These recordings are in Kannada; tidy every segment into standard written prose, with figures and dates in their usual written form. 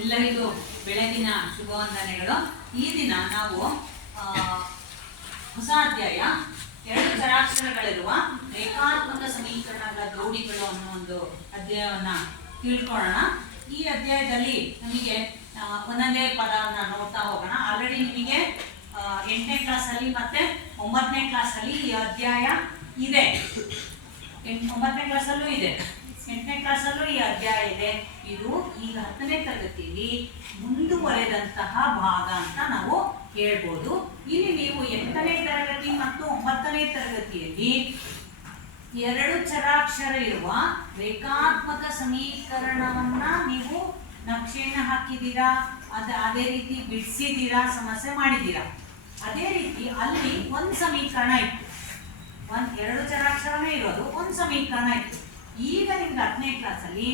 ಎಲ್ಲರಿಗೂ ಬೆಳಗಿನ ಶುಭವಂದನೆಗಳು. ಈ ದಿನ ನಾವು ಹೊಸ ಅಧ್ಯಾಯ 2 ಚರಾಕ್ಷರಗಳಿರುವ ರೇಖಾತ್ಮಕ ಸಮೀಕರಣಗಳ ಜೋಡಿಗಳು ಅನ್ನೋ ಒಂದು ಅಧ್ಯಾಯವನ್ನ ತಿಳ್ಕೊಳ್ಳೋಣ. ಈ ಅಧ್ಯಾಯದಲ್ಲಿ ನಮಗೆ ಒಂದೊಂದೇ ಪದವನ್ನ ನೋಡ್ತಾ ಹೋಗೋಣ. ಆಲ್ರೆಡಿ ನಿಮಗೆ 8ನೇ ಕ್ಲಾಸಲ್ಲಿ ಮತ್ತೆ 9ನೇ ಕ್ಲಾಸಲ್ಲಿ ಈ ಅಧ್ಯಾಯ ಇದೆ. 9ನೇ ಕ್ಲಾಸಲ್ಲೂ ಇದೆ, 8ನೇ ಕ್ಲಾಸಲ್ಲೂ ಈ ಅಧ್ಯಾಯ ಇದೆ. ಇದು ಈಗ 10ನೇ ತರಗತಿಯಲ್ಲಿ ಮುಂದುವರೆದಂತಹ ಭಾಗ ಅಂತ ನಾವು ಹೇಳ್ಬೋದು. ಇಲ್ಲಿ ನೀವು 8ನೇ ತರಗತಿ ಮತ್ತು 9ನೇ ತರಗತಿಯಲ್ಲಿ 2 ಚರಾಕ್ಷರ ಇರುವ ರೇಖಾತ್ಮಕ ಸಮೀಕರಣವನ್ನ ನೀವು ನಕ್ಷೆಯನ್ನು ಹಾಕಿದ್ದೀರಾ, ಅದೇ ರೀತಿ ಬಿಡಿಸಿದ್ದೀರಾ, ಸಮಸ್ಯೆ ಮಾಡಿದ್ದೀರಾ. ಅದೇ ರೀತಿ ಅಲ್ಲಿ ಒಂದು ಸಮೀಕರಣ ಇತ್ತು, 2 ಚರಾಕ್ಷರನೇ ಇರೋದು, ಒಂದು ಸಮೀಕರಣ ಇತ್ತು. ಈಗ ನಿಮ್ಗೆ 10ನೇ ಕ್ಲಾಸಲ್ಲಿ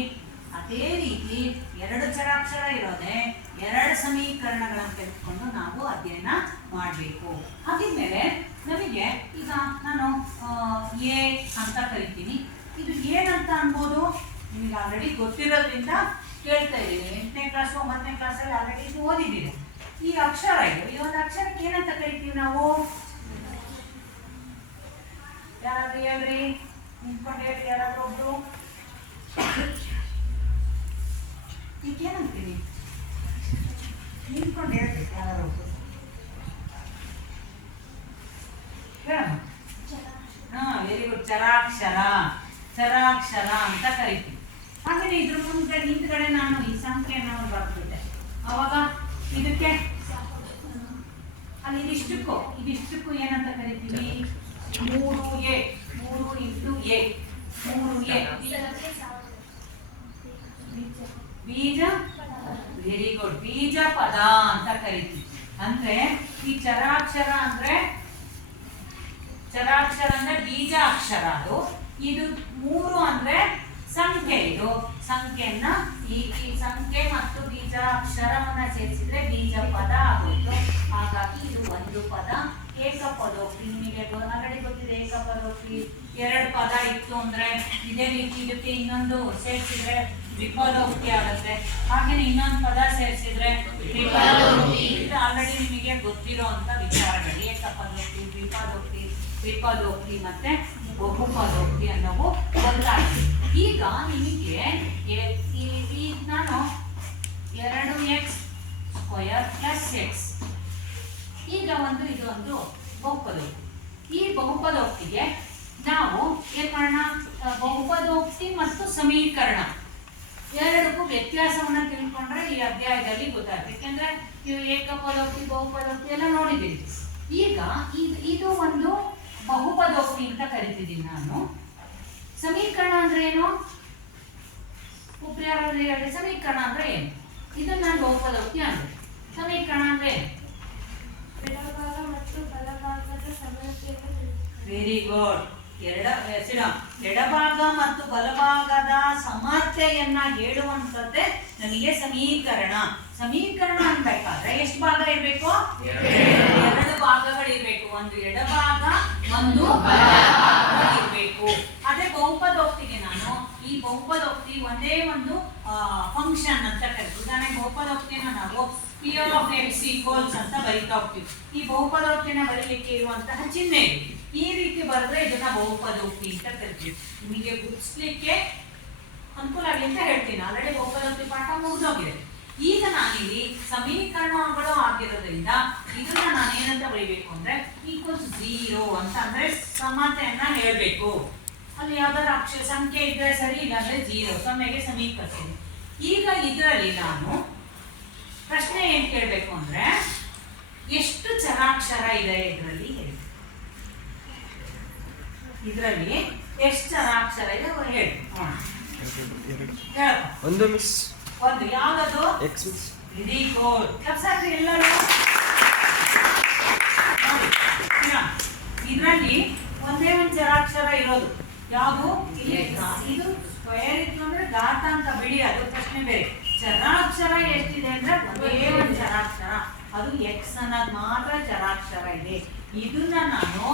ಅದೇ ರೀತಿ 2 ಚರಾಕ್ಷರ ಇರೋದೆ 2 ಸಮೀಕರಣಗಳನ್ನು ತೆಗೆದುಕೊಂಡು ನಾವು ಅಧ್ಯಯನ ಮಾಡಬೇಕು. ಹಾಗಿದ್ಮೇಲೆ ನಮಗೆ ಈಗ ನಾನು ಎ ಅಂತ ಕರಿತೀನಿ. ಇದು ಏನಂತ ಅನ್ಬೋದು ನಿಮಗೆ ಆಲ್ರೆಡಿ ಗೊತ್ತಿರೋದ್ರಿಂದ ಕೇಳ್ತಾ ಇದ್ದೀನಿ. 8ನೇ ಕ್ಲಾಸು 9ನೇ ಕ್ಲಾಸಲ್ಲಿ ಆಲ್ರೆಡಿ ಇದು ಓದಿದ್ದೀವಿ. ಈ ಅಕ್ಷರ ಇದು, ಈ ಒಂದು ಅಕ್ಷರಕ್ಕೆ ಏನಂತ ಕರಿತೀವಿ ನಾವು? ಯಾರಾದ್ರೂ ಹೇಳ್ರಿ, ನಿಂತ್ಕೊಂಡು ಹೇಳ್ರಿ ಯಾರಾದ್ರೂ ಒಬ್ರು. ಈಗೇನಂತೀವಿ? ನಿಂತ್ಕೊಂಡು ಹೇಳ್ಬೇಕು ಯಾರಾದ್ರೂ ಒಬ್ರು. Very good. ಚರಾಕ್ಷರ, ಚರಾಕ್ಷರ ಅಂತ ಕರಿತೀವಿ. ಹಾಗೆ ಇದ್ರ ಹಿಂದ್ಗಡೆ ನಾನು ಈ ಸಂಖ್ಯೆಯನ್ನು ಬರ್ತಿದ್ದೆ. ಅವಾಗ ಇದಕ್ಕೆ ಅಲ್ಲಿ ಇದಿಷ್ಟಕ್ಕೂ ಏನಂತ ಕರಿತೀವಿ? 3a, 3 ಇಂಟು a, 3a ಬೀಜ. ವೆರಿ ಗುಡ್, ಬೀಜ ಪದ ಅಂತ ಕರಿತೀವಿ. ಅಂದ್ರೆ ಈ ಚರಾಕ್ಷರ ಅಂದ್ರೆ ಬೀಜ ಅಕ್ಷರ. ಅದು ಇದು 3 ಅಂದ್ರೆ ಸಂಖ್ಯೆ. ಇದು ಸಂಖ್ಯೆಯನ್ನ ಈ ಸಂಖ್ಯೆ ಮತ್ತು ಬೀಜ ಅಕ್ಷರವನ್ನ ಸೇರಿಸಿದ್ರೆ ಬೀಜ ಪದ ಆಗೋಯ್ತು. ಹಾಗಾಗಿ ಇದು ಒಂದು ಪದ. ಏಕಪದೋಕ್ತಿ ನಿಮಗೆ ಆಲ್ರೆಡಿ ಗೊತ್ತಿದೆ. ಏಕಪದೋಕ್ತಿ 2 ಪದ ಇತ್ತು ಅಂದ್ರೆ ಇದೇ ರೀತಿ ಇದಕ್ಕೆ ಇನ್ನೊಂದು ಸೇರಿಸಿದ್ರೆ ದ್ವಿಪದೋಕ್ತಿ ಆಗುತ್ತೆ. ಹಾಗೇನೆ ಇನ್ನೊಂದು ಪದ ಸೇರಿಸಿದ್ರೆ ತ್ರಿಪದೋಕ್ತಿ. ಇದು ಆಲ್ರೆಡಿ ನಿಮಗೆ ಗೊತ್ತಿರೋ ಅಂತ ವಿಚಾರಗಳು. ಏಕಪದೋಕ್ತಿ, ದ್ವಿಪದೋಕ್ತಿ, ತ್ರಿಪದೋಕ್ತಿ ಮತ್ತೆ ಬಹುಪದೋಕ್ತಿ ಅನ್ನೋವು ಗೊತ್ತಾಗ್ತದೆ. ಈಗ ನಿಮಗೆ ನಾನು 2x² + x ಈಗ ಇದು ಒಂದು ಬಹುಪದೋಕ್ತಿ. ಈ ಬಹುಪದೋಕ್ತಿಗೆ ನಾವು ಏನ್ ಮಾಡೋಣ? ಬಹುಪದೋಕ್ತಿ ಮತ್ತು ಸಮೀಕರಣ ಎರಡಕ್ಕೂ ವ್ಯತ್ಯಾಸವನ್ನ ತಿಳ್ಕೊಂಡ್ರೆ ಈ ಅಧ್ಯಾಯದಲ್ಲಿ ಗೊತ್ತಾಗುತ್ತೆ. ಯಾಕೆಂದ್ರೆ ನೀವು ಏಕಪದೋಕ್ತಿ, ಬಹುಪದೋಕ್ತಿ ಎಲ್ಲ ನೋಡಿದ್ದೀರಿ. ಈಗ ಇದು ಒಂದು ಬಹುಪದೋಕ್ತಿ ಅಂತ ಕರಿತಿದ್ದೀನಿ ನಾನು. ಸಮೀಕರಣ ಅಂದ್ರೆ ಏನು? ಹೇಳಿ, ಸಮೀಕರಣ ಅಂದ್ರೆ ಏನು? ಇದನ್ನ ನಾನು ಬಹುಪದೋಕ್ತಿ ಅಂದ್ರೆ. ಸಮೀಕರಣ ಅಂದ್ರೆ ಎಡಭಾಗ ಮತ್ತು ಬಲಭಾಗದ ಸಮತೆಯನ್ನು. Very good. ಎಡಭಾಗ ಮತ್ತು ಬಲಭಾಗದ ಸಮತೆಯನ್ನ ಹೇಳುವಂಥದ್ದೇ ನನಗೆ ಸಮೀಕರಣ. ಸಮೀಕರಣ ಅನ್ಬೇಕಾದ್ರೆ ಎಷ್ಟು ಭಾಗ ಇರಬೇಕು? 2 ಭಾಗಗಳಿರ್ಬೇಕು. ಒಂದು ಎಡಭಾಗ, ಒಂದು ಬಲಭಾಗ ಇರಬೇಕು. ಅದೇ ಬಹುಪದೋಕ್ತಿಗೆ ನಾನು ಈ ಬಹುಪದೋಕ್ತಿ ಒಂದೇ ಒಂದು ಫಂಕ್ಷನ್ ಅಂತ ಕರಿತೀವಿ. ಉದಾಹರಣೆ ಬಹುಪದೋಕ್ತಿನ ನಾವು p(x) ಅಂತ ಬರೀತಾ ಹೋಗ್ತೀವಿ. ಈ ಬಹುಪದೋಕ್ತಿನ ಬರೀಲಿಕ್ಕೆ ಇರುವಂತಹ ಚಿಹ್ನೆ ಈ ರೀತಿ ಬರೆದ್ರೆ ಇದನ್ನ ಬಹುಪದೋಕ್ತಿ ಅಂತ ಕರಿತೀವಿ. ನಿಮಗೆ ಗುರ್ತಿಸ್ಲಿಕ್ಕೆ ಅನುಕೂಲ ಆಗಲಿ ಅಂತ ಹೇಳ್ತೀನಿ. ಆಲ್ರೆಡಿ ಬಹುಪದೋಕ್ತಿ ಪಾಠ ಮುಗಿದೋಗಿದೆ. ಈಗ ನಾನಿಲ್ಲಿ ಸಮೀಕರಣಗಳು ಆಗಿರೋದ್ರಿಂದ ಇದನ್ನ ನಾನು ಏನಂತ ಬರೀಬೇಕು ಅಂದ್ರೆ =0 ಅಂತ ಅಂದ್ರೆ ಸಮತೆಯನ್ನ ಹೇಳ್ಬೇಕು. ಅಲ್ಲಿ ಯಾವ್ದಾದ್ರು ಅಕ್ಷರ ಸಂಖ್ಯೆ ಇದ್ರೆ ಸರಿ, ಇಲ್ಲಾಂದ್ರೆ 0, 0ಗೆ ಸಮೀಕರಿಸ್ತೀನಿ. ಈಗ ಇದರಲ್ಲಿ ನಾನು ಪ್ರಶ್ನೆ ಏನ್ ಕೇಳ್ಬೇಕು ಅಂದ್ರೆ ಎಷ್ಟು ಚರಾಕ್ಷರ ಇದೆ ಇದರಲ್ಲಿ ಹೇಳಿ. ಇದರಲ್ಲಿ ಎಷ್ಟು ಚರಾಕ್ಷರ ಇದೆ ಹೇಳಿ. ಒಂದು ಮಿಸ್, ಒಂದು ಯಾವ್ದದು? x miss. Very good. ಕಪ್ಸಾಕ್ರಿ ಎಲ್ಲರೂ. ಇದರಲ್ಲಿ ಒಂದೇ ಒಂದು ಚರಾಕ್ಷರ ಇರೋದು ಯಾವುದು? ಇದು ಸ್ಕ್ವೇರ್ ಇತ್ತು ಅಂದ್ರೆ ಘಾತಾಂಕ ಬಿಡಿ, ಅದು ಪ್ರಶ್ನೆ ಬೇರೆ. ಚರಾಕ್ಷರ ಎಷ್ಟಿದೆ ಅಂದ್ರೆ ಒಂದೇ ಒಂದು ಚರಾಕ್ಷರ, ಅದು x ಅನ್ನೋದು ಮಾತ್ರ ಚರಾಕ್ಷರ ಇದೆ. ಇದನ್ನ ನಾನು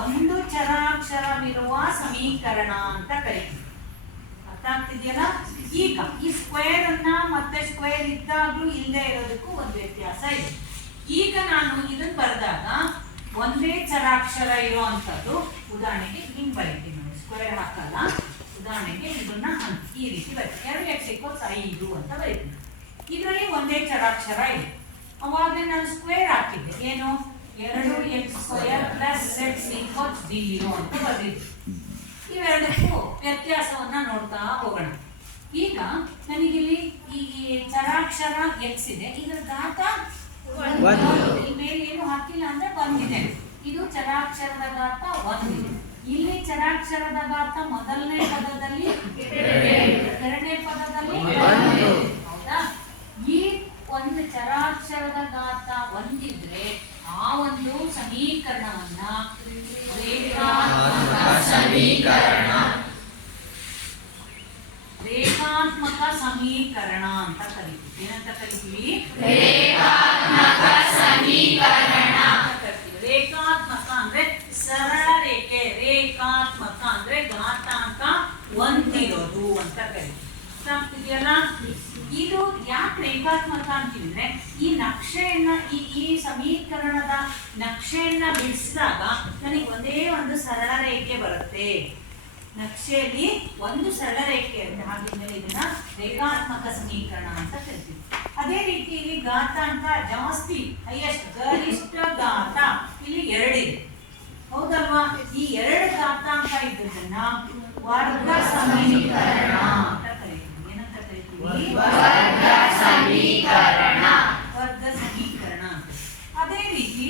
ಒಂದು ಚರಾಕ್ಷರವಿರುವ ಸಮೀಕರಣ ಅಂತ ಕರಿತೀನಿ. ಅರ್ಥ ಅರ್ಥ ಆಗ್ತಿದೆಯಲ್ಲ? ಈಗ ಈ ಸ್ಕ್ವೇರ್ ಅನ್ನ ಮತ್ತೆ ಸ್ಕ್ವೇರ್ ಇದ್ದಾಗ್ಲೂ ಇಲ್ಲದೆ ಇರೋದಕ್ಕೂ ಒಂದು ವ್ಯತ್ಯಾಸ ಇದೆ. ಈಗ ನಾನು ಇದನ್ನ ಬರೆದಾಗ ಒಂದೇ ಚರಾಕ್ಷರ ಇರುವಂತದ್ದು, ಉದಾಹರಣೆಗೆ ಹಿಂಗ್ ಬರೀತೀನಿ ನೋಡಿ, ಸ್ಕ್ವೇರ್ ಹಾಕಲ್ಲ. ಉದಾಹರಣೆಗೆ ಇದನ್ನ ಈ ರೀತಿ ಬರೀತೀನಿ, 2x = 5 ಅಂತ ಬರೀತೀನಿ. ಇದರಲ್ಲಿ ಒಂದೇ ಚರಾಕ್ಷರ ಇದೆ. ಅವಾಗ ನಾನು ಸ್ಕ್ವೇರ್ ಹಾಕಿದ್ದೆ, ಏನು 2x² + x = 0 ಅಂತ ಬರೆದಿದ್ದೆ. ಇವೆರಡಕ್ಕೂ ವ್ಯತ್ಯಾಸವನ್ನ ನೋಡ್ತಾ ಹೋಗೋಣ. ಈಗ ನನಗಿಲ್ಲಿ ಈ ಚರಾಕ್ಷರ x ಇದೆ, ಇದರ ಘಾತ 1. ಮೇಲೆ ಏನು ಹಾಕಿಲ್ಲ ಅಂದ್ರೆ 1 ಇದೆ. ಇದು ಚರಾಕ್ಷರದ ಘಾತ 1 ಇದೆ. ಇಲ್ಲಿ ಚರಾಕ್ಷರದ ಘಾತ ಮೊದಲನೇ ಪದದಲ್ಲಿ, ಎರಡನೇ ಪದದಲ್ಲಿ 1. ಹೌದಾ? ಈ ಒಂದು ಚರಾಕ್ಷರದ ಘಾತ 1 ಇದ್ರೆ ಆ ಒಂದು ಸಮೀಕರಣವನ್ನ ರೇಖಾತ್ಮಕ ಸಮೀಕರಣ ಅಂತ ಕರಿತೀವಿ. ಏನಂತ ಕರಿತೀವಿ? ರೇಖಾತ್ಮಕ ಅಂದ್ರೆ ಸರಳ ರೇಖೆ, ರೇಖಾತ್ಮಕ ಅಂದ್ರೆ ಘಾತಾಂಕ ಹೊಂದಿರೋದು ಅಂತ ಕರಿತೀವಿ. ಆಗ್ತಿದೆಯಲ್ಲ? ಇದು ಯಾಕೆ ರೇಖಾತ್ಮಕ ಅಂತಿದ್ರೆ, ಈ ನಕ್ಷೆಯನ್ನ ಈ ಸಮೀಕರಣದ ನಕ್ಷೆಯನ್ನ ಬಿಡಿಸಿದಾಗ ನನಗೆ ಒಂದೇ ಒಂದು ಸರಳ ರೇಖೆ ಬರುತ್ತೆ. ನಕ್ಷೆಯಲ್ಲಿ ಒಂದು ಸರಳ ರೇಖೆ ಅಂತ ಹಾಗಿದ್ಮೇಲೆ ಇದನ್ನ ರೇಖಾತ್ಮಕ ಸಮೀಕರಣ ಅಂತ ಕರಿತೀವಿ. ಅದೇ ರೀತಿ ಇಲ್ಲಿ ಘಾತಾಂಕ ಜಾಸ್ತಿ, ಹೈಯೆಸ್ಟ್, ಗರಿಷ್ಠ ಘಾತ ಇಲ್ಲಿ 2 ಇದೆ. ಹೌದಲ್ವಾ? ಈ 2 ಘಾತಾಂಕ ಇದ್ದದನ್ನ ವರ್ಗ ಸಮೀಕರಣ ಅಂತ ಕರಿತೀವಿ. ಏನಂತ ಕರಿತೀವಿ? ವರ್ಗ ಸಮೀಕರಣ. ಅದೇ ರೀತಿ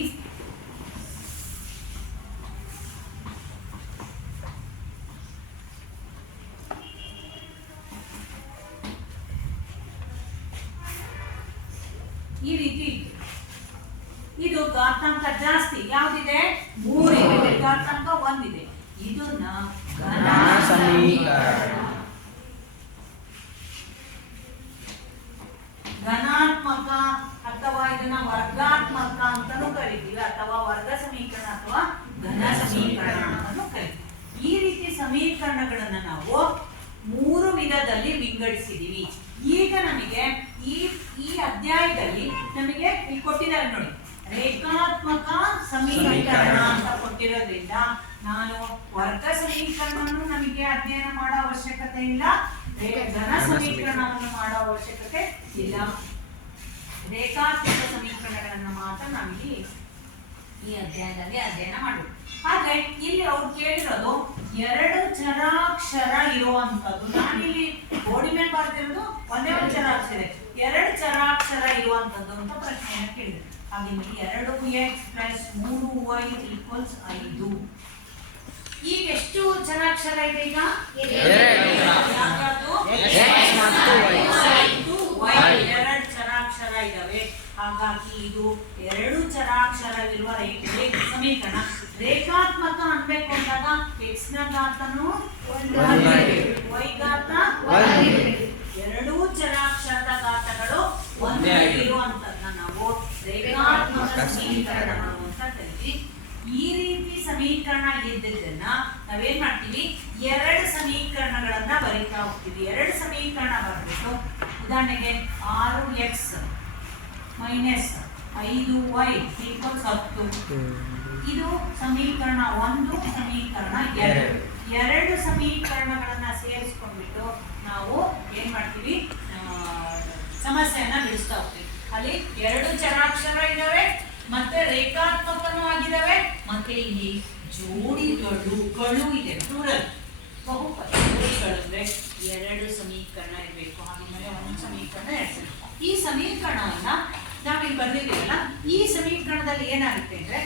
ಇದು ಘಾತಾಂಕ ಜಾಸ್ತಿ ಯಾವ್ದಿದೆ? 3 ಇದೆ. ಘಾತಾಂಕ 1 ಇದೆ. ಇದನ್ನ ಘನ ಸಮೀಕರಣ, ಘನಾತ್ಮಕ ಅಥವಾ ಇದನ್ನ ವರ್ಗಾತ್ಮಕ ಅಂತಾನೂ ಕರಿತೀವಿ, ಅಥವಾ ವರ್ಗ ಸಮೀಕರಣ ಅಥವಾ ಘನ ಸಮೀಕರಣ ಅಂತಾನೂ ಕರಿತೀವಿ. ಈ ರೀತಿ ಸಮೀಕರಣಗಳನ್ನ ನಾವು 3 ವಿಧದಲ್ಲಿ ವಿಂಗಡಿಸಿದೀವಿ. ಈಗ ನಮಗೆ ಈ ಅಧ್ಯಾಯದಲ್ಲಿ ನಮಗೆ ಕೊಟ್ಟಿದ್ದಾರೆ ನೋಡಿ, ರೇಖಾತ್ಮಕ ಸಮೀಕರಣ ಅಂತ ಕೊಟ್ಟಿರೋದ್ರಿಂದ ನಾನು ವರ್ಗ ಸಮೀಕರಣವನ್ನು ನಮಗೆ ಅಧ್ಯಯನ ಮಾಡೋ ಅವಶ್ಯಕತೆ ಇಲ್ಲ, ಘನ ಸಮೀಕರಣವನ್ನು ಮಾಡೋ ಅವಶ್ಯಕತೆ ಇಲ್ಲ. ರೇಖಾತ್ಮಕ ಸಮೀಕರಣಗಳನ್ನು ಮಾತ್ರ ನಮಗೆ ಈ ಅಧ್ಯಾಯದಲ್ಲಿ ಅಧ್ಯಯನ ಮಾಡಬೇಕು. ಹಾಗೆ ಇಲ್ಲಿ ಅವ್ರು ಕೇಳಿರೋದು 2 ಚರಾಕ್ಷರ ಇರುವಂತದ್ದು. ನಾನಿಲ್ಲಿ ಬೋರ್ಡಿ ಮೇಲೆ ಬರ್ತಿರೋದು ಒಂದೇ ಒಂದು ಚರಾಕ್ಷರ, 2 ಚರಾಕ್ಷರ ಇರುವಂತದ್ದು ಅಂತ ಪ್ರಶ್ನೆಯನ್ನು ಕೇಳಿದ್ರು. ಹಾಗೆ 2x + 3y = 5. ಈಗ ಎಷ್ಟು ಚರಾಕ್ಷರ ಇದೆ? ಈಗ 2 ಚರಾಕ್ಷರ ಇದಾವೆ. ಹಾಗಾಗಿ ಇದು 2 ಚರಾಕ್ಷರವಿರುವ ರೇಖೆ ಸಮೀಕರಣ. ರೇಖಾತ್ಮಕ ಅನ್ಬೇಕು ಅಂದಾಗ x ನ ಘಾತನು 1, y ಘಾತ 1. 2 ಚರಾಕ್ಷರದ ಘಾತಗಳು ಒಂದೇ ಇರುವಂತದನ್ನ ನಾವು ರೇಖಾತ್ಮಕ ಸಮೀಕರಣ ಅಂತ ಕರಿತೀವಿ. ಈ ರೀತಿ ಸಮೀಕರಣ ಇದ್ದದನ್ನ ನಾವೇನ್ ಮಾಡ್ತೀವಿ? 2 ಸಮೀಕರಣಗಳನ್ನ ಬರೀತಾ ಹೋಗ್ತೀವಿ. 2 ಸಮೀಕರಣ ಬರಬೇಕು. ಉದಾಹರಣೆಗೆ 6x - 5y = 10. ಇದು ಸಮೀಕರಣ 1, ಸಮೀಕರಣ 2. 2 ಸಮೀಕರಣಗಳನ್ನ ಸೇರಿಸ್ಕೊಂಡ್ಬಿಟ್ಟು ನಾವು ಏನ್ ಮಾಡ್ತೀವಿ? ಸಮಸ್ಯೆಯನ್ನ ಬಿಡಿಸ್ತಾ ಹೋಗ್ತೀವಿ. ಅಲ್ಲಿ 2 ಚರಾಕ್ಷರ ಇದಾವೆ, ಮತ್ತೆ ರೇಖಾತ್ಮಕನೂ ಆಗಿದಾವೆ, ಮತ್ತೆ ಇಲ್ಲಿ ಜೋಡಿಗಳು ಇದೆ, ಪ್ಲೂರಲ್ ಬಹುಪದ ಜೋಡಿಗಳು ಅಂದ್ರೆ 2 ಸಮೀಕರಣ ಇರಬೇಕು. ಹಾಗೆ ಒಂದು ಸಮೀಕರಣ 2. ಈ ಸಮೀಕರಣವನ್ನ ನಾವಿಲ್ಲಿ ಬರ್ದಿದ್ದೀವಲ್ಲ, ಈ ಸಮೀಕರಣದಲ್ಲಿ ಏನಾಗುತ್ತೆ ಅಂದ್ರೆ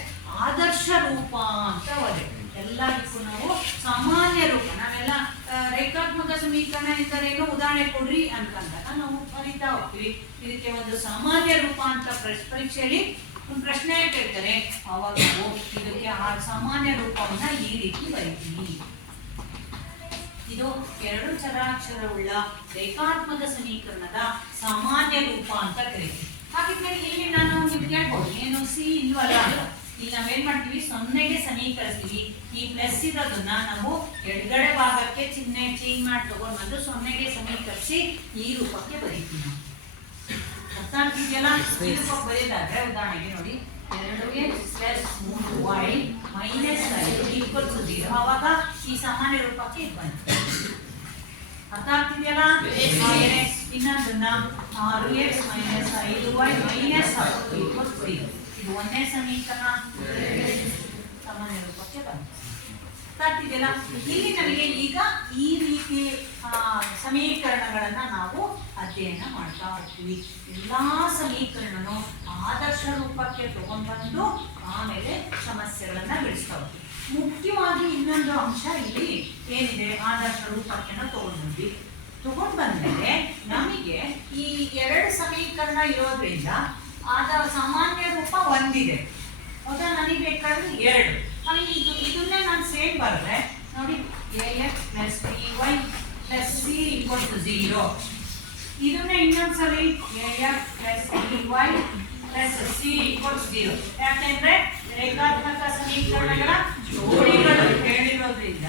ಆದರ್ಶ ರೂಪ ಅಂತ ಬರುತ್ತೆ. ಎಲ್ಲದಕ್ಕೂ ನಾವು ಸಾಮಾನ್ಯ ರೂಪ, ನಾವೆಲ್ಲ ರೇಖಾತ್ಮಕ ಸಮೀಕರಣ ಎಂದರೇನು ಉದಾಹರಣೆ ಕೊಡ್ರಿ ಅಂತಂದಾಗ ನಾವು ಬರೀತಾ ಹೋಗ್ತೀವಿ. ಇದಕ್ಕೆ ಒಂದು ಸಾಮಾನ್ಯ ರೂಪ ಅಂತ ಪರೀಕ್ಷೆಯಲ್ಲಿ ಒಂದು ಪ್ರಶ್ನೆ ಕೇಳ್ತಾರೆ, ಅವಾಗ ನಾವು ಇದಕ್ಕೆ ಆ ಸಾಮಾನ್ಯ ರೂಪವನ್ನ ಈ ರೀತಿ ಬರೀತೀವಿ. ಇದು 2 ಚರಾಕ್ಷರವುಳ್ಳ ರೇಖಾತ್ಮಕ ಸಮೀಕರಣದ ಸಾಮಾನ್ಯ ರೂಪ ಅಂತ ಕರೀತೀವಿ. ಹಾಗಿದ್ಮೇಲೆ ಇಲ್ಲಿ ನಾನು ನಿಮ್ಗೆ ಹೇಳ್ಬೋದು, ಏನು ಸಿ ಇಲ್ವಲ್ಲ, ಇಲ್ಲಿ ನಾವೇನ್ ಮಾಡ್ತೀವಿ, 0ಗೆ ಸಮೀಕರಿಸ್ತೀವಿ. ಈ ಪ್ಲಸ್ ಇರೋದನ್ನ ನಾವು ಎಡಗಡೆ ಭಾಗಕ್ಕೆ ಚಿಹ್ನೆ ಚೇಂಜ್ ಮಾಡಿ ತಗೊಂಡು ಬಂದು 0ಗೆ ಸಮೀಕರಿಸಿ ಈ ರೂಪಕ್ಕೆ ಬರೀತೀವಿ ನಾವು. ಅರ್ಥ ಆಗ್ತಿದೆಯಲ್ಲ? ಈ ರೂಪಕ್ಕೆ ಬರೆಯೋದಾದ್ರೆ ಉದಾಹರಣೆಗೆ ನೋಡಿ, 2x + 3y - 5 = 0. ಆವಾಗ ಈ ಸಾಮಾನ್ಯ ರೂಪಕ್ಕೆ ಬಂತು. ಅರ್ಥ ಆಗ್ತಿದೆಯಲ್ಲ? ಇನ್ನೊಂದನ್ನ 6x - 5y - 10 = 0. ಇದು ಒಂದೇ ಸಮೀಕರಣ ಸಾಮಾನ್ಯ ರೂಪಕ್ಕೆ ಬಂತು. ಅರ್ಥ ಆಗ್ತಿದೆಯಲ್ಲ? ಇಲ್ಲಿ ನಮಗೆ ಈಗ ಈ ರೀತಿ ಸಮೀಕರಣಗಳನ್ನ ನಾವು ಅಧ್ಯಯನ ಮಾಡ್ತಾ ಹೋಗ್ತೀವಿ. ಎಲ್ಲಾ ಸಮೀಕರಣನು ಆದರ್ಶ ರೂಪಕ್ಕೆ ತಗೊಂಡ್ಬಂದು ಆಮೇಲೆ ಸಮಸ್ಯೆಗಳನ್ನ ಬಿಡಿಸ್ತಾ ಹೋಗ್ತೀವಿ. ಮುಖ್ಯವಾಗಿ ಇನ್ನೊಂದು ಅಂಶ ಇಲ್ಲಿ ಏನಿದೆ, ಆದರ್ಶ ರೂಪಕ್ಕೆ ತಗೊಂಡ್ ಬಂದ್ಮೇಲೆ ನಮಗೆ ಈ 2 ಸಮೀಕರಣ ಇರೋದ್ರಿಂದ ಆದ ಸಾಮಾನ್ಯ ರೂಪ ಒಂದಿದೆ. ಹೌದಾ? ನನಗೆ ಬೇಕಾದ್ರೆ 2. ಇದನ್ನೇ ನಾನು ಸೇಮ್ ಬರೆದ್ರೆ ನೋಡಿ, ax + by + c = 0. ಇದನ್ನೇ ಇನ್ನೊಂದ್ಸಲಿ ax + by + c = 0. ಯಾಕೆಂದ್ರೆ ರೇಖಾತ್ಮಕ ಸಮೀಕರಣಗಳ ಜೋಡಿಗಳು ಹೇಳಿರೋದ್ರಿಂದ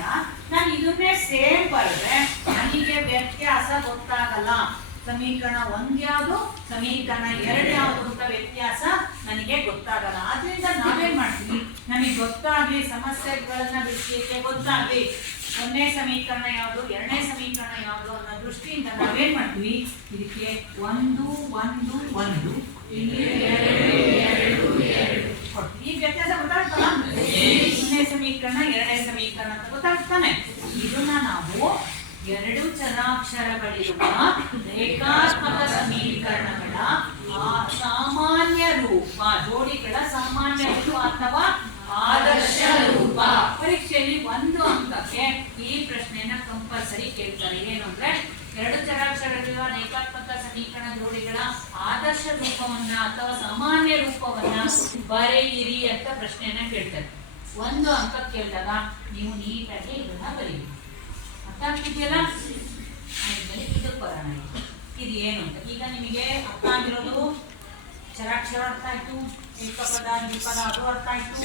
ನಾನು ಇದನ್ನೇ ಸೇಮ್ ಬರೆದ್ರೆ ನನಗೆ ವ್ಯತ್ಯಾಸ ಗೊತ್ತಾಗಲ್ಲ. ಸಮೀಕರಣ 1 ಯಾವುದು, ಸಮೀಕರಣ 2 ಯಾವುದು ಅಂತ ವ್ಯತ್ಯಾಸ ನನಗೆ ಗೊತ್ತಾಗಲ್ಲ. ಆದ್ರಿಂದ ನಾವೇನ್ ಮಾಡ್ತೀವಿ, ನಮಗೆ ಗೊತ್ತಾಗ್ಲಿ, ಸಮಸ್ಯೆಗಳನ್ನ ಬಿಡಿಸಲಿಕ್ಕೆ ಗೊತ್ತಾಗ್ಲಿ, 1ನೇ ಸಮೀಕರಣ ಯಾವುದು, 2ನೇ ಸಮೀಕರಣ ಯಾವುದು ಅನ್ನೋ ದೃಷ್ಟಿಯಿಂದ ನಾವೇನ್ ಮಾಡ್ತೀವಿ, ಇದಕ್ಕೆ 1 1 1 ಇಲ್ಲಿ 2 2 ಕೊಡ್ತೀವಿ. ಈ ವ್ಯತ್ಯಾಸ ಗೊತ್ತಾಗ್ತಲ್ಲ? 1ನೇ ಸಮೀಕರಣ 2ನೇ ಸಮೀಕರಣ ಅಂತ ಗೊತ್ತಾಗ್ತಾನೆ. ಇದನ್ನ ನಾವು 2 ಚರಾಕ್ಷರಗಳಿರುವ ರೇಖಾತ್ಮಕ ಸಮೀಕರಣಗಳ ಸಾಮಾನ್ಯ ರೂಪ, ಜೋಡಿಗಳ ಸಾಮಾನ್ಯ ರೂಪ ಅಥವಾ ಆದರ್ಶ ರೂಪ. ಪರೀಕ್ಷೆಯಲ್ಲಿ 1 ಅಂಕಕ್ಕೆ ಈ ಪ್ರಶ್ನೆಯನ್ನ ಕಂಪಲ್ಸರಿ ಕೇಳ್ತಾರೆ. ಏನು ಅಂದ್ರೆ, 2 ಚರಾಕ್ಷರಗಳಿರುವ ರೇಖಾತ್ಮಕ ಸಮೀಕರಣ ಜೋಡಿಗಳ ಆದರ್ಶ ರೂಪವನ್ನ ಅಥವಾ ಸಾಮಾನ್ಯ ರೂಪವನ್ನ ಬರೆಯಿರಿ ಅಂತ ಪ್ರಶ್ನೆಯನ್ನ ಕೇಳ್ತಾರೆ. 1 ಅಂಕ ಕೇಳಿದಾಗ ನೀವು ನೀಟಾಗಿ ಇದನ್ನ ಬರೀಬೇಕು. ಅರ್ಥ ಆಗ್ತಿದೆಯಲ್ಲ? ಆಮೇಲೆ ಇದಕ್ಕೆ ಬರೋಣ. ಇದು ಏನು ಅಂತ ಈಗ ನಿಮಗೆ ಅರ್ಥ ಆಗಿರೋದು, ಚರಾಕ್ಷರ ಅರ್ಥ ಆಯ್ತು, ಏಕಪದ ದ್ವಿಪದ ಅದು ಅರ್ಥ ಆಯ್ತು,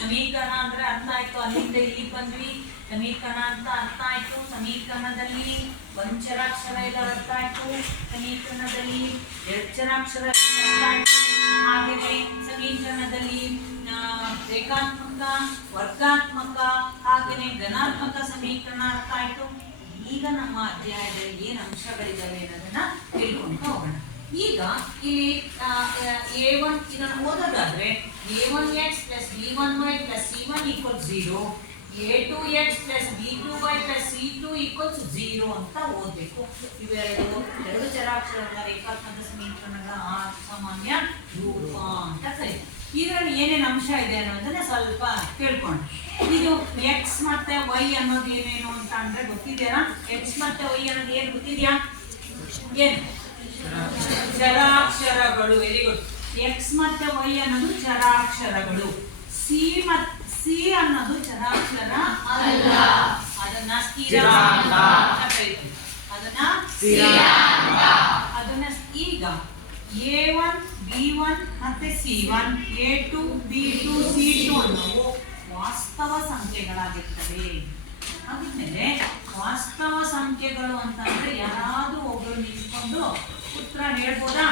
ಸಮೀಕರಣ ಅಂದ್ರೆ ಅರ್ಥ ಆಯ್ತು, ಅಲ್ಲಿಂದ ಇಲ್ಲಿಗೆ ಬಂದ್ವಿ. ಸಮೀಕರಣ ಅಂತ ಅರ್ಥ ಆಯ್ತು, ಸಮೀಕರಣದಲ್ಲಿ 1 ಚರಾಕ್ಷರ ಇದೆ ಅರ್ಥ ಆಯ್ತು, ಸಮೀಕರಣದಲ್ಲಿ 2 ಚರಾಕ್ಷರ ಅರ್ಥ ಆಯ್ತು, ಹಾಗೆಯೇ ಸಮೀಕರಣದಲ್ಲಿ ರೇಖಾತ್ಮಕ, ವರ್ಗಾತ್ಮಕ, ಹಾಗೆಯೇ ಧನಾತ್ಮಕ ಸಮೀಕರಣ ಅರ್ಥ ಆಯ್ತು. ಈಗ ನಮ್ಮ ಅಧ್ಯಾಯದಲ್ಲಿ ಏನು ಅಂಶಗಳಿದ್ದಾವೆ ಅನ್ನೋದನ್ನ ತಿಳ್ಕೊಂಡು ಹೋಗೋಣ. ಈಗ ಇಲ್ಲಿ a1 ಇದನ್ನು ಓದೋದಾದ್ರೆ a1x + b1y + c1 = 0, a2x + b2y + c2 = 0 ಅಂತ ಓದಬೇಕು. ಇವೆರಡು ಚರಾಕ್ಷರಗಳ ರೇಖಾತ್ಮಕ ಸಮೀಕರಣಗಳ ಸಾಮಾನ್ಯ ರೂಪ ಅಂತ ಕರೀತಾರೆ. ಇದರಲ್ಲಿ ಏನೇನು ಅಂಶ ಇದೆ ಅನ್ನೋದನ್ನ ಸ್ವಲ್ಪ ತಿಳ್ಕೊಂಡು, ಇದು x ಮತ್ತೆ y ಅನ್ನೋದು ಏನೇನು ಅಂತ ಅಂದ್ರೆ ಗೊತ್ತಿದೆಯಾ? x ಮತ್ತೆ y ಅನ್ನೋದು ಏನು ಗೊತ್ತಿದೆಯಾ? ಏನು? ಚರಾಕ್ಷರಗಳು. Very good. x ಮತ್ತೆ y ಅನ್ನೋದು ಚರಾಕ್ಷರಗಳು. c ಅನ್ನೋದು ಚರಾಕ್ಷರ ಅಲ್ಲ, ಅದನ್ನ ಸ್ಥಿರಾಂಕ ಅಂತ ಕರೀತೀವಿ. ಅದನ್ನ ಈಗ a1 b1 ಮತ್ತೆ c1, a2 b2 c2 ಅನ್ನೋವು ವಾಸ್ತವ ಸಂಖ್ಯೆಗಳಾಗಿರ್ತವೆ. ಹಾಗಿದ್ಮೇಲೆ ವಾಸ್ತವ ಸಂಖ್ಯೆಗಳು ಅಂತ ಅಂದ್ರೆ ಯಾರಾದ್ರೂ ಒಬ್ರು ನಿಂತ್ಕೊಂಡು ಉತ್ತರ ಹೇಳ್ಬೋದಾ?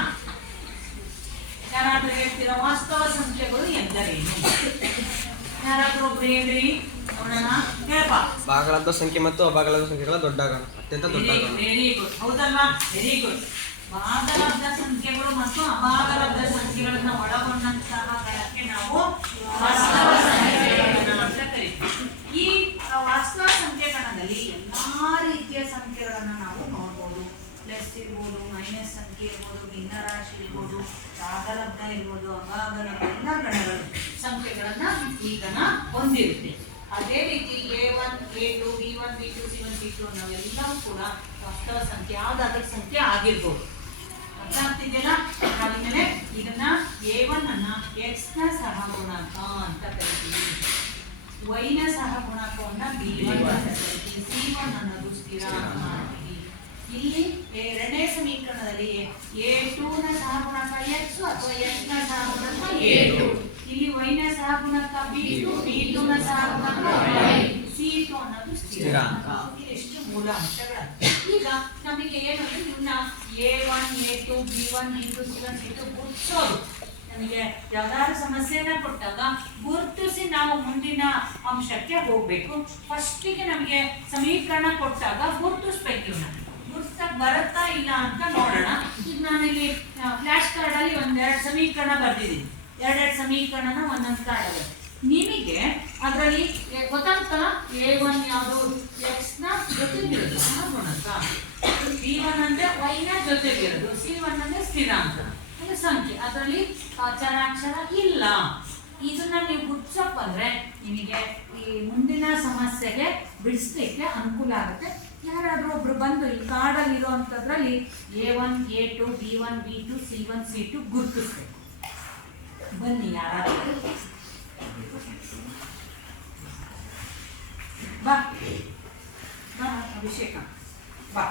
ಯಾರಾದ್ರೂ ಹೇಳ್ತೀರಾ? ವಾಸ್ತವ ಸಂಖ್ಯೆಗಳು ಎಂದರೇನು? ಯಾರಾದ್ರೂ ಒಬ್ರು ಹೇಳ್ರಿ ನೋಡೋಣ. ಹೇಳಪ್ಪ. ಭಾಗಲಬ್ಧ ಸಂಖ್ಯೆ ಮತ್ತು ಅಭಾಗಲಬ್ಧ ಸಂಖ್ಯೆಗಳ ದೊಡ್ಡ ಅತ್ಯಂತ ದೊಡ್ಡ. Very good. ಹೌದಲ್ವಾ? Very good. ಭಾಗಲಬ್ಧ ಸಂಖ್ಯೆಗಳು ಮತ್ತು ಅಭಾಗಲಬ್ಧ ಸಂಖ್ಯೆಗಳನ್ನ ಒಳಗೊಂಡಂತಹ ಗಳಕ್ಕೆ ನಾವು ವಾಸ್ತವ ಸಂಖ್ಯೆಗಳನ್ನ ಅಂತ ಕರೀತೀವಿ. ಈ ವಾಸ್ತವ ಸಂಖ್ಯೆಗಣದಲ್ಲಿ ಎಲ್ಲಾ ರೀತಿಯ ಸಂಖ್ಯೆಗಳನ್ನ ನಾವು ನೋಡ್ಬೋದು. ಪ್ಲಸ್ ಇರ್ಬೋದು, ಮೈನಸ್ ಸಂಖ್ಯೆ ಇರ್ಬೋದು, ಭಿನ್ನರಾಶಿ ಇರ್ಬೋದು, ಭಾಗಲಬ್ಧ ಇರ್ಬೋದು, ಅಭಾಗಲಬ್ಧ ಎಲ್ಲ ಗಣಗಳು ಸಂಖ್ಯೆಗಳನ್ನ ಈಗ ಹೊಂದಿರುತ್ತೆ. ಅದೇ ರೀತಿ a1, a2, b1, b2, c1, c2 ನಾವೆಲ್ಲವೂ ಕೂಡ ವಾಸ್ತವ ಸಂಖ್ಯೆ, ಯಾವ್ದಾದ್ರ ಸಂಖ್ಯೆ ಆಗಿರ್ಬೋದು. ಅರ್ಥ ಆಗ್ತಿದೆಯಲ್ಲ? ಆದ್ಮೇಲೆ ಇದನ್ನ a1 ಅನ್ನ x ನ ಸಹಗುಣಾಂಕ ಅಂತ ಕರಿತೀವಿ, y ನ ಸಹಗುಣಾಂಕವನ್ನ b1 ಅಂತ ಕರಿತೀವಿ, c1 ಅನ್ನೋದು ಸ್ಥಿರಾಂಕ ಮಾಡ್ತೀವಿ. ಇಲ್ಲಿ 2ನೇ ಸಮೀಕರಣದಲ್ಲಿ a2 ನ ಸಹಗುಣಾಂಕ x ಅಥವಾ x ನ ಸಹಗುಣಾಂಕ a2, ಇಲ್ಲಿ y ನ ಸಹಗುಣಕ b2, b2 ನ ಸಹಗುಣಕ y, c2 ಅನ್ನೋದು ಸ್ಥಿರಾಂಕ. ಎಷ್ಟು ಮೂಲ ಅಂಶಗಳು. ಈಗ ನಮಗೆ ಏನಂದ್ರೆ ಇವನ್ನ a1 a2 b1 b2 c1 c2 ಗುರುತಿಸೋದು. ನಮಗೆ ಯಾವ್ದಾದ್ರು ಸಮಸ್ಯೆನ ಕೊಟ್ಟಾಗ ಗುರುತಿಸಿ ನಾವು ಮುಂದಿನ ಅಂಶಕ್ಕೆ ಹೋಗ್ಬೇಕು. ಫಸ್ಟಿಗೆ ನಮಗೆ ಸಮೀಕರಣ ಕೊಟ್ಟಾಗ ಗುರುತಿಸ್ಬೇಕು. ಇವನ್ನ ಗುರುತಿಸಕ್ ಬರುತ್ತಾ ಇಲ್ಲ ಅಂತ ನೋಡೋಣ. ಈಗ ನಾನಿಲ್ಲಿ ಫ್ಲಾಶ್ ಕಾರ್ಡ್ ಅಲ್ಲಿ ಒಂದೆರಡು ಸಮೀಕರಣ ಬರ್ದಿದ್ದೀನಿ. ಎರಡೆರಡು ಸಮೀಕರಣನ ಒಂದೊಂದು ಕಾರ್ಡ್ ಇದೆ. ನಿಮಗೆ ಅದರಲ್ಲಿ ಗೊತ್ತಾಗ್ತಲ್ಲ a1 ಯಾವುದು x ನ ಜೊತೆಗಿರೋದು ಗುಣಕ, b1 ಅಂದ್ರೆ y ನ ಜೊತೆಗಿರೋದು, c1 ಅಂದ್ರೆ ಸ್ಥಿರಾಂಕ ಅಂದ್ರೆ ಸಂಖ್ಯೆ. ಅದರಲ್ಲಿ ಚರಾಕ್ಷರ ಇಲ್ಲ. ಇದನ್ನ ನೀವು ಗುರ್ತಿಸಕ್ ಬಂದ್ರೆ ನಿಮಗೆ ಈ ಮುಂದಿನ ಸಮಸ್ಯೆಗೆ ಬಿಡಿಸ್ಲಿಕ್ಕೆ ಅನುಕೂಲ ಆಗುತ್ತೆ. ಯಾರಾದ್ರೂ ಒಬ್ರು ಬಂದು ಈ ಕಾರ್ಡಲ್ಲಿ ಇರುವಂತದ್ರಲ್ಲಿ a1 a2 b1 b2 c1 c2 ಗುರುತಿಸ್ಬೇಕು. ಬನ್ನಿ ಯಾರಾದ್ರೂ ಬಾ ಬಾ ಅಭಿಷೇಕ ಬಾ.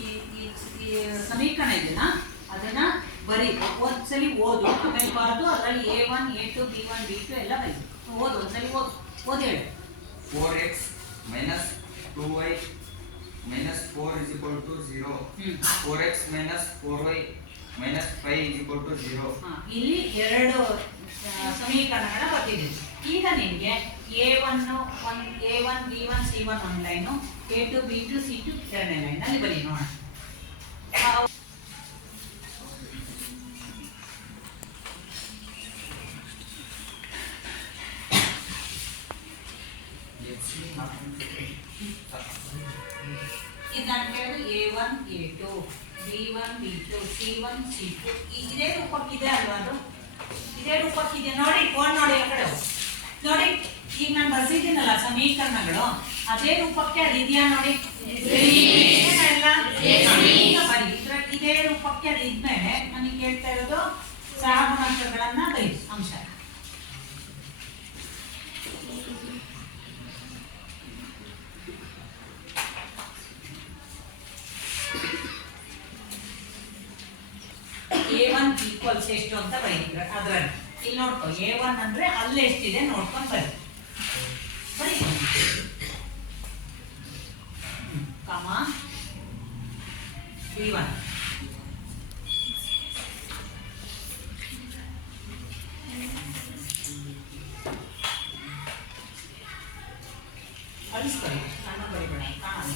ಈ ಸಮೀಕರಣ ಇದೆಯಾ ಅದನ್ನ ಬರೀ ಒಂದ್ಸಲಿ ಓದು, ಆಮೇಲೆ ಬರೆದು ಅದರಲ್ಲಿ a1 a2 b1 b2 ಎಲ್ಲ ಬರೀ ಓದು. ಒಂದ್ಸಲಿ ಓದಿ ಹೇಳಿ. 4x minus 2y minus 4 is equal to 0. 4x minus 4y minus 5 is equal to 0. ಇಲ್ಲಿ ಎರಡು ಸಮೀಕರಣಗಳ ಬರ್ತಿದ್ದೀವಿ. ಈಗ ನಿಮಗೆ a1 b1 c1 ಒಂದು ಲೈನು, a2 b2 c2 ಎರಡನೇ ಲೈನ್ ಅಲ್ಲಿ ಬರೀ ನೋಡೋಣ. ಇದನ್ನು ಕೇಳಿದ್ರೆ a1 a2 b1 b2 c1 c2 ಇದೇ ರೂಪಕ್ಕಿದೆ ಅಲ್ವಾ? ಅದು ಇದೇ ರೂಪಕ್ಕಿದೆ ನೋಡಿ. ಫೋನ್ ನೋಡಿ ಆ ಕಡೆ ನೋಡಿ. ಈಗ ನಾನು ಬರ್ಸಿದ್ದೀನಲ್ಲ ಸಮೀಕರಣಗಳು, ಅದೇ ರೂಪಕ್ಕೆ ಅದು ಇದೆಯಾ ನೋಡಿ. ಏನಲ್ಲ ಇದೇ ರೂಪಕ್ಕೆ ಅದು ಇದ್ಮೇಲೆ ನನಗೆ ಕೇಳ್ತಾ ಇರೋದು ಸಹಗುಣಾಂಕಗಳನ್ನ ಬರೀ ಅಂಶ. a1 ಈಕ್ವಲ್ಸ್ ಎಷ್ಟು ಅಂತ ಬರೀತೀರ ಅದ್ರಲ್ಲಿ. ಇಲ್ಲಿ ನೋಡ್ಕೊ a1 ಅಂದ್ರೆ ಅಲ್ಲಿ ಎಷ್ಟಿದೆ ನೋಡ್ಕೊಂಡು ಬರೀ ಬರೀ ಕಾಮ b1 ಅಳಿಸ್ಕೊಳ್ಳಿ. ನಾನು ಬರೀಬೇಡ ಕಾಮ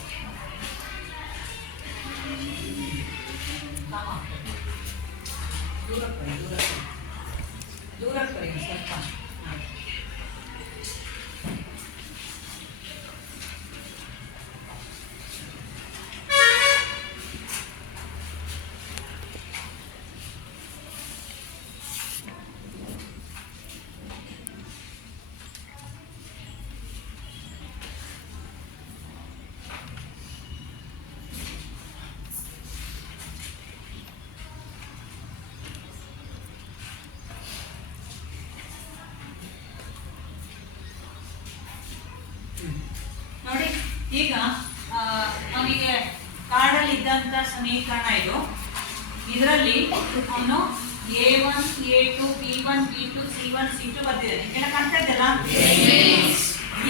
ಕಾಮ ದೂರಕ್ಕೆ ಬರೀ ಸ್ವಲ್ಪ. ನೋಡಿ ಈಗ ನಮಗೆ ಕಾರ್ಡಲ್ಲಿ ಇದ್ದಂಥ ಸಮೀಕರಣ ಇದು. ಇದರಲ್ಲಿ ಅವನು a1 a2 b1 b2 c1 c2 ಬರ್ತಿದ್ದಾನೆ. ನಿಮಗೆಲ್ಲ ಕಾಣ್ತಾ ಇದೆಯಲ್ಲ?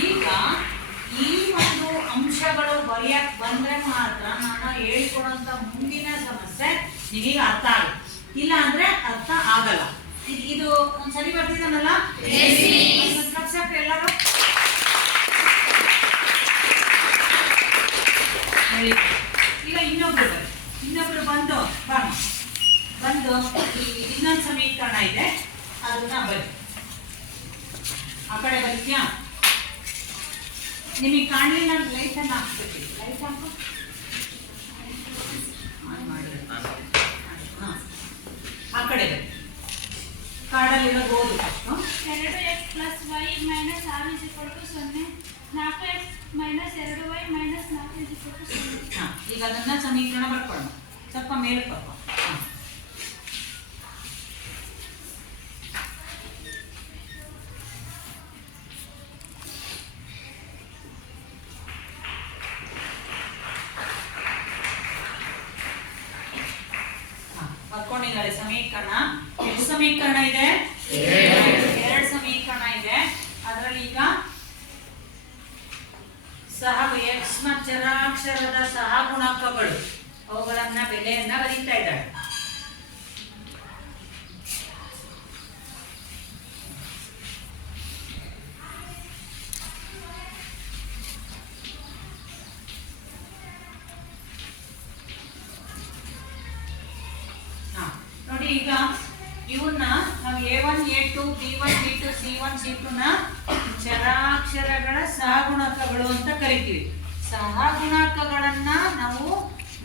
ಈಗ ಈ ಒಂದು ಅಂಶಗಳು ಬರೆಯಕ್ ಬಂದ್ರೆ ಮಾತ್ರ ನಾನು ಹೇಳಿಕೊಡುವಂತ ಮುಂದಿನ ಸಮಸ್ಯೆ ನಿಮಗೆ ಅರ್ಥ ಆಗುತ್ತೆ. ಇಲ್ಲ ಅಂದ್ರೆ ಅರ್ಥ ಆಗಲ್ಲ. ಇದು ಒಂದ್ಸರಿ ಬರ್ತಿದ್ದಾನಲ್ಲ ಎಲ್ಲರೂ ಈಗ ಇನ್ನೊಬ್ರು ಬಂದು ಇನ್ನೊಂದು ಸಮೀಕರಣ ಇದೆ, ಅದನ್ನ ಬರಿ ಆ ಕಡೆ ಬರೀತ್ಯಾ? ನಿಮಗೆ ಕಾಣಲಿಲ್ಲ ಅಂತ ಲೈಟನ್ನು ಹಾಕ್ಬೇಕು. ಲೈಟ್ ಹಾಕು. ಆ ಕಡೆ ಬರಿ. ಕಾರ್ಡಲ್ಲಿರೋದು ಓದು first. 2x plus y minus 6 is equal to 0. 4x minus 2y minus 4 is equal to 0. ಈಗ ಅದನ್ನ ಸಮೀಕರಣ ಬರ್ಕೊಳ್ಳೋಣ. ಸ್ವಲ್ಪ ಮೇಲೆ ಬರ್ಕೊ. ಸಮೀಕರಣ ಇದೆ? ಎರಡು ಸಮೀಕರಣ ಇದೆ. ಅದರಲ್ಲಿ ಈಗ x ನ ಚರಾಕ್ಷರದ ಸಹಗುಣಕಗಳು ಅವುಗಳನ್ನ ಬೆಲೆಯನ್ನ ಬರೀತಾ ಇದ್ದಾರೆ. ನೋಡಿ, ಈಗ ಇವನ್ನ ನಾವು A1 A2 B1 B2 C1 C2 ನ ಚರಾಕ್ಷರಗಳ ಸಹಗುಣಕಗಳು ಅಂತ ಕರಿತೀವಿ. ಸಹಗುಣಕಗಳನ್ನ ನಾವು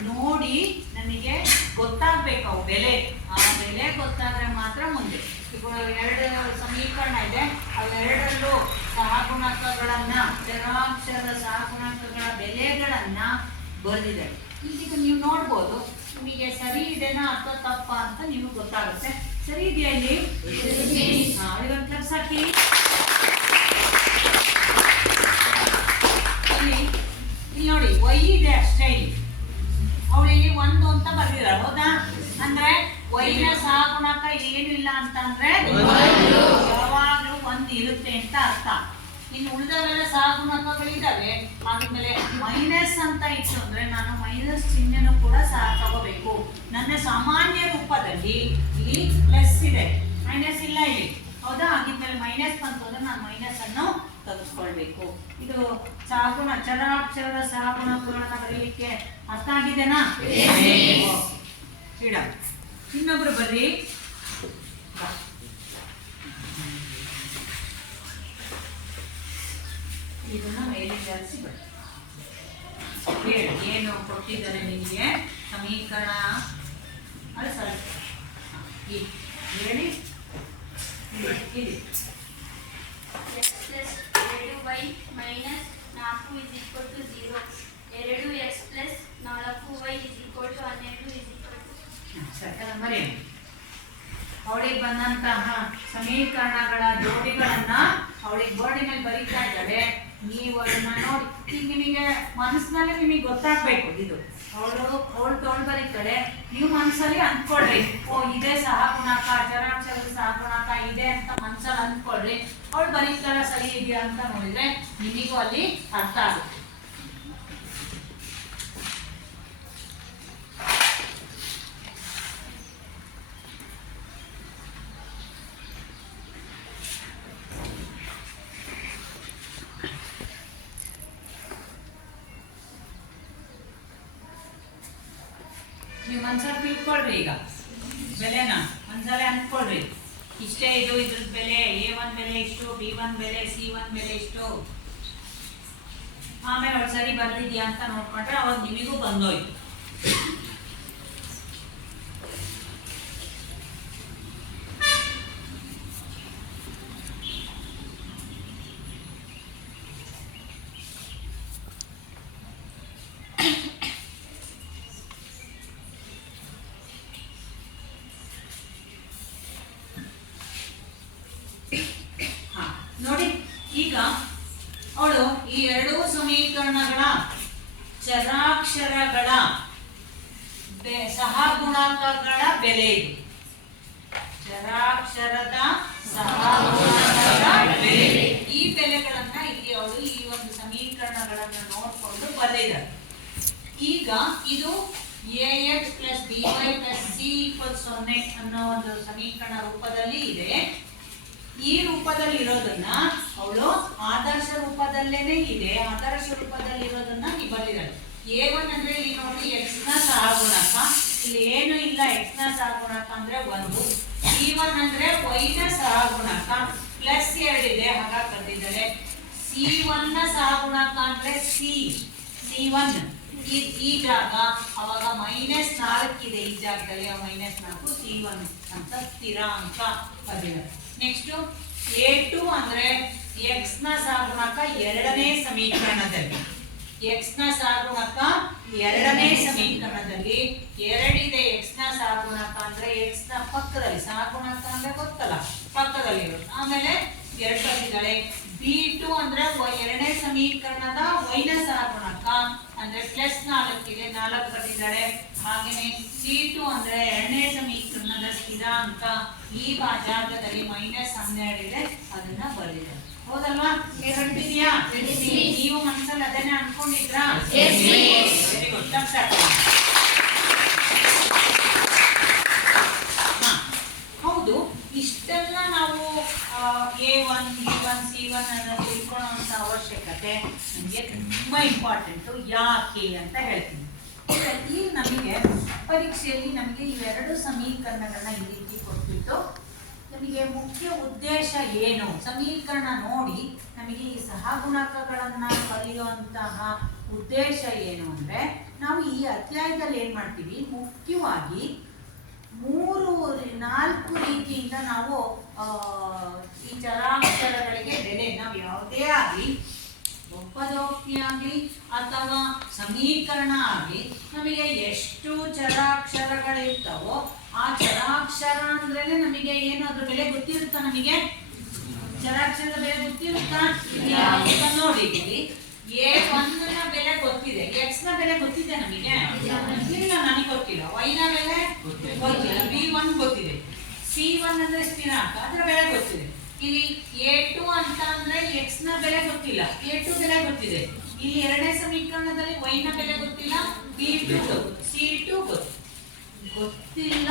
ನೋಡಿ ನಮಗೆ ಗೊತ್ತಾಗ್ಬೇಕು ಅವು ಬೆಲೆ. ಆ ಬೆಲೆ ಗೊತ್ತಾದ್ರೆ ಮಾತ್ರ ಮುಂದೆ. ಈಗ ಎರಡು ಸಮೀಕರಣ ಇದೆ, ಅವೆರಡರಲ್ಲೂ ಸಹಗುಣಕಗಳನ್ನ ಚರಾಕ್ಷರದ ಸಹಗುಣಕಗಳ ಬೆಲೆಗಳನ್ನ ಬರೆದಿದ್ದಾರೆ. ಈಗ ನೀವು ನೋಡ್ಬೋದು, ನಿಮಗೆ ಸರಿ ಇದೆನಾ ಅಥವಾ ತಪ್ಪ ಅಂತ ನೀವು ಗೊತ್ತಾಗುತ್ತೆ. ಸರಿ ಇದೆಯಾ ಇಲ್ಲಿ? ಇದೊಂದು ಕೆಲಸ ಹಾಕಿ. ಇಲ್ಲಿ ನೋಡಿ, y ಇದೆ ಅಷ್ಟೇ. ಇಲ್ಲಿ ಅವಳಿಲ್ಲಿ 1 ಅಂತ ಬರ್ದಿದ್ದಾರೆ, ಹೌದಾ? ಅಂದ್ರೆ y ನ ಸಹಗುಣಕ ಏನು ಇಲ್ಲ ಅಂತಂದ್ರೆ ಯಾವಾಗಲೂ 1 ಇರುತ್ತೆ ಅಂತ ಅರ್ಥ. ಇನ್ನು ಉಳಿದವೆಲ್ಲ ಸಹಗುಣಕಗಳಿದ್ದಾವೆ. ಆದ್ಮೇಲೆ ಮೈನಸ್ ಅಂತ ಇತ್ತು ಅಂದ್ರೆ ನಾನು ಮೈನಸ್ ಚಿಹ್ನೆನೂ ಕೂಡ ಸಹ ತಗೋಬೇಕು. ನನ್ನ ಸಾಮಾನ್ಯ ರೂಪದಲ್ಲಿ ಇಲ್ಲಿ ಪ್ಲಸ್ ಇದೆ, ಮೈನಸ್ ಇಲ್ಲ ಇಲ್ಲಿ, ಹೌದಾ? ಆಗಿದ್ಮೇಲೆ ಮೈನಸ್ ಬಂತು ಅಂದ್ರೆ ನಾನು ಮೈನಸ್ ಅನ್ನು ತೆಗೆದುಕೊಳ್ಬೇಕು. ಇದು ಸಹಗುಣ ಚರಾಕ್ಷರದ ಸಹಗುಣಕಗಳನ್ನ ಬರೀಲಿಕ್ಕೆ ಅರ್ಥ ಆಗಿದೆನಾ? ಇಡ ಇನ್ನೊಬ್ರು ಬರ್ರಿ. ಇದನ್ನ ಮೇಲೆ ಜಾರಿಸಿ ಬನ್ನಿ. ಹೇಳಿ ಏನು ಕೊಟ್ಟಿದ್ದಾರೆ ನಿಮಗೆ ಸಮೀಕರಣ ಅದು ಸರಿ ಹೇಳಿ. ಇದೆ x plus 2y minus 4 is equal to 0. 2x plus 4y is equal to 12 is equal to ಸರಿ. ಮರಿ ಅವಳಿಗೆ ಬಂದಂತಹ ಸಮೀಕರಣಗಳ ಜೋಡಿಗಳನ್ನ ಅವಳಿಗೆ ಬೋರ್ಡಿ ಮೇಲೆ ಬರೀತಾ ಇದ್ದಾಳೆ. ನೀವು ಅದನ್ನ ನೋಡಿ, ಈಗ ನಿಮಗೆ ಮನಸ್ಸಿನಲ್ಲಿ ನಿಮಗೆ ಗೊತ್ತಾಗ್ಬೇಕು ಇದು ಅವಳು ತೊಗೊಂಡು ಬರೀತಾಳೆ. ನೀವು ಮನಸ್ಸಲ್ಲಿ ಅಂದ್ಕೊಳ್ರಿ, ಓ ಇದೇ ಸಹಗುಣಕ, ಚರಾಕ್ಷರದ ಸಹಗುಣಕ ಇದೆ ಅಂತ ಮನಸ್ಸಲ್ಲಿ ಅಂದ್ಕೊಳ್ರಿ. ಅವಳು ಬರೀತಾಳೆ ಸರಿ ಇದೆಯಾ ಅಂತ ನೋಡಿದ್ರೆ ನಿಮಗೂ ಅಲ್ಲಿ ಅರ್ಥ ಆಗುತ್ತೆ. ನೀವು ಮನ್ಸಲ್ಲಿ ತಿಳ್ಕೊಳ್ರಿ, ಈಗ ಬೆಲೆನ ಮನ್ಸಲ್ಲೇ ಅಂದ್ಕೊಳ್ರಿ. ಇಷ್ಟೇ ಇದು, ಇದ್ರದ್ದು ಬೆಲೆ A1 ಬೆಲೆ ಇಷ್ಟು, B1 ಬೆಲೆ, C1 ಬೆಲೆ ಇಷ್ಟು. ಆಮೇಲೆ ಅವ್ರು ಸರಿ ಬರ್ದಿದ್ಯಾ ಅಂತ ನೋಡ್ಕೊಂಡ್ರೆ ಅವಾಗ ನಿಮಗೂ ಬಂದೋಯ್ತು. ನೋಡಿ, ಈಗ ಅವಳು ಈ ಎರಡೂ ಸಮೀಕರಣಗಳ ಚರಾಕ್ಷರಗಳ ಸಹಗುಣಕಗಳ ಬೆಲೆ ಇದು. ಚರಾಕ್ಷರದ ಸಹಗುಣಕಗಳ ಬೆಲೆ, ಈ ಬೆಲೆಗಳನ್ನ ಇಲ್ಲಿ ಅವಳು ಈ ಒಂದು ಸಮೀಕರಣಗಳನ್ನ ನೋಡ್ಕೊಂಡು ಬರೆದಿದ್ದಾರೆ. ಈಗ ಇದು ax plus by plus c = 0 ಅನ್ನೋ ಒಂದು ಸಮೀಕರಣ ರೂಪದಲ್ಲಿ ಇದೆ. ಈ ರೂಪದಲ್ಲಿ ಇರೋದನ್ನ ಅವಳು ಆದರ್ಶ ರೂಪದಲ್ಲೇನೆ ಇದೆ. ಆದರ್ಶ ರೂಪದಲ್ಲಿ ಇರೋದನ್ನ ನೀವು ಬರೆದಿದ್ದಾಳೆ. A1 ಅಂದ್ರೆ ಇಲ್ಲಿ ನೋಡಿ x ನ ಸಹಗುಣಕ, ಇಲ್ಲಿ ಏನು ಇಲ್ಲ, x ನ ಸಹಗುಣಕ ಅಂದ್ರೆ 1. C1 ಅಂದ್ರೆ y ನ ಸಹಗುಣಕ, ಪ್ಲಸ್ 2 ಇದೆ, ಹಾಗಾಗಿ ಬರೆದಿದ್ದಾಳೆ. C1 ನ ಸಹಗುಣಕ ಅಂದ್ರೆ C1 ಈ ಜಾಗ, ಅವಾಗ -4 ಇದೆ ಈ ಜಾಗದಲ್ಲಿ, -4 C1 ಅಂತ ಸ್ಥಿರಾಂಕ ಬರೆದಿದ್ದಾಳೆ. ನೆಕ್ಸ್ಟ್ A2 ಅಂದ್ರೆ x ನ ಸಹಗುಣಕ ಎರಡನೇ ಸಮೀಕರಣದಲ್ಲಿ, x ನ ಸಹಗುಣಕ ಎರಡನೇ ಸಮೀಕರಣದಲ್ಲಿ 2 ಇದೆ. x ನ ಸಹಗುಣಕ ಅಂದ್ರೆ x ನ ಪಕ್ಕದಲ್ಲಿ, ಸಹಗುಣಕ ಅಂದ್ರೆ ಗೊತ್ತಲ್ಲ ಪಕ್ಕದಲ್ಲಿ ಇರೋದು. ಆಮೇಲೆ 2 ಬರೆದಿದ್ದಾಳೆ. B2 ಅಂದ್ರೆ ಎರಡನೇ ಸಮೀಕರಣದ y ನ ಸಹಗುಣಕ ಅಂದ್ರೆ ಪ್ಲಸ್ 4ಗೆ 4 ಬರೆದಿದ್ದಾರೆ. ಹಾಗೆಯೇ C2 ಅಂದ್ರೆ ಎರಡನೇ ಸಮೀಕರಣದ ಸ್ಥಿರಾಂಕ ಈ ಜಾಗದಲ್ಲಿ -12 ಇದೆ, ಅದನ್ನ ಬರೆದಿದ್ದಾರೆ. ಹೌದಲ್ವಾ? ಹೇಳ್ತಿದ್ಯಾ? ನೀವು ಮನಸ್ಸಲ್ಲಿ ಅದನ್ನೇ ಅನ್ಕೊಂಡಿದ್ರಾ? Very good. ಹೌದು, ಇಷ್ಟೆಲ್ಲ ನಾವು A1 B1 C1 ಅನ್ನು ತಿಳ್ಕೊಳ್ಳುವಂತ ಅವಶ್ಯಕತೆ ನಮಗೆ ತುಂಬಾ ಇಂಪಾರ್ಟೆಂಟ್. ಯಾಕೆ ಅಂತ ಹೇಳ್ತೀನಿ. ಈಗ ನಮಗೆ ಪರೀಕ್ಷೆಯಲ್ಲಿ ನಮಗೆ ಇವೆರಡು ಸಮೀಕರಣಗಳನ್ನ ಈ ರೀತಿ ಕೊಟ್ಬಿಟ್ಟು ನಮಗೆ ಮುಖ್ಯ ಉದ್ದೇಶ ಏನು, ಸಮೀಕರಣ ನೋಡಿ ನಮಗೆ ಈ ಸಹಗುಣಕಗಳನ್ನ ಕಲಿಯುವಂತಹ ಉದ್ದೇಶ ಏನು ಅಂದ್ರೆ, ನಾವು ಈ ಅಧ್ಯಾಯದಲ್ಲಿ ಏನ್ ಮಾಡ್ತೀವಿ, ಮುಖ್ಯವಾಗಿ 4 ರೀತಿಯಿಂದ ನಾವು ಈ ಚರಾಕ್ಷರಗಳಿಗೆ ಬೆಲೆ, ನಾವು ಯಾವುದೇ ಆಗಲಿ ಒಪ್ಪದೋಕ್ತಿ ಆಗಲಿ ಅಥವಾ ಸಮೀಕರಣ ಆಗಲಿ ನಮಗೆ ಎಷ್ಟು ಚರಾಕ್ಷರಗಳಿರ್ತಾವೋ ಆ ಚರಾಕ್ಷರ ಅಂದ್ರೇನೆ ನಮಗೆ ಏನು ಅದ್ರ ಬೆಲೆ ಗೊತ್ತಿರುತ್ತಾ, ನಮಗೆ ಚರಾಕ್ಷರದ ಬೆಲೆ ಗೊತ್ತಿರುತ್ತಾ? ನೋಡಿದ್ದೀವಿ. A1 ನ ಬೆಲೆ ಗೊತ್ತಿದೆ, X ನ ಬೆಲೆ ಗೊತ್ತಿದೆ ನಮಗೆ? ಇಲ್ಲ, ನನಗೆ ಗೊತ್ತಿಲ್ಲ. Y ನ ಬೆಲೆ ಗೊತ್ತಿಲ್ಲ, B1 ಗೊತ್ತಿದೆ. C1 ಅಂದ್ರೆ ಸ್ಥಿರಾಂಕ, ಅದರ ಬೆಲೆ ಗೊತ್ತಿದೆ. ಇಲ್ಲಿ A2 ಅಂತ ಅಂದ್ರೆ X ನ ಬೆಲೆ ಗೊತ್ತಿಲ್ಲ, A2 ಬೆಲೆ ಗೊತ್ತಿದೆ. ಇಲ್ಲಿ ಎರಡನೇ ಸಮೀಕರಣದಲ್ಲಿ Y ನ ಬೆಲೆ ಗೊತ್ತಿಲ್ಲ, B2 ಗೊತ್ತು, C2 ಗೊತ್ತಿಲ್ಲ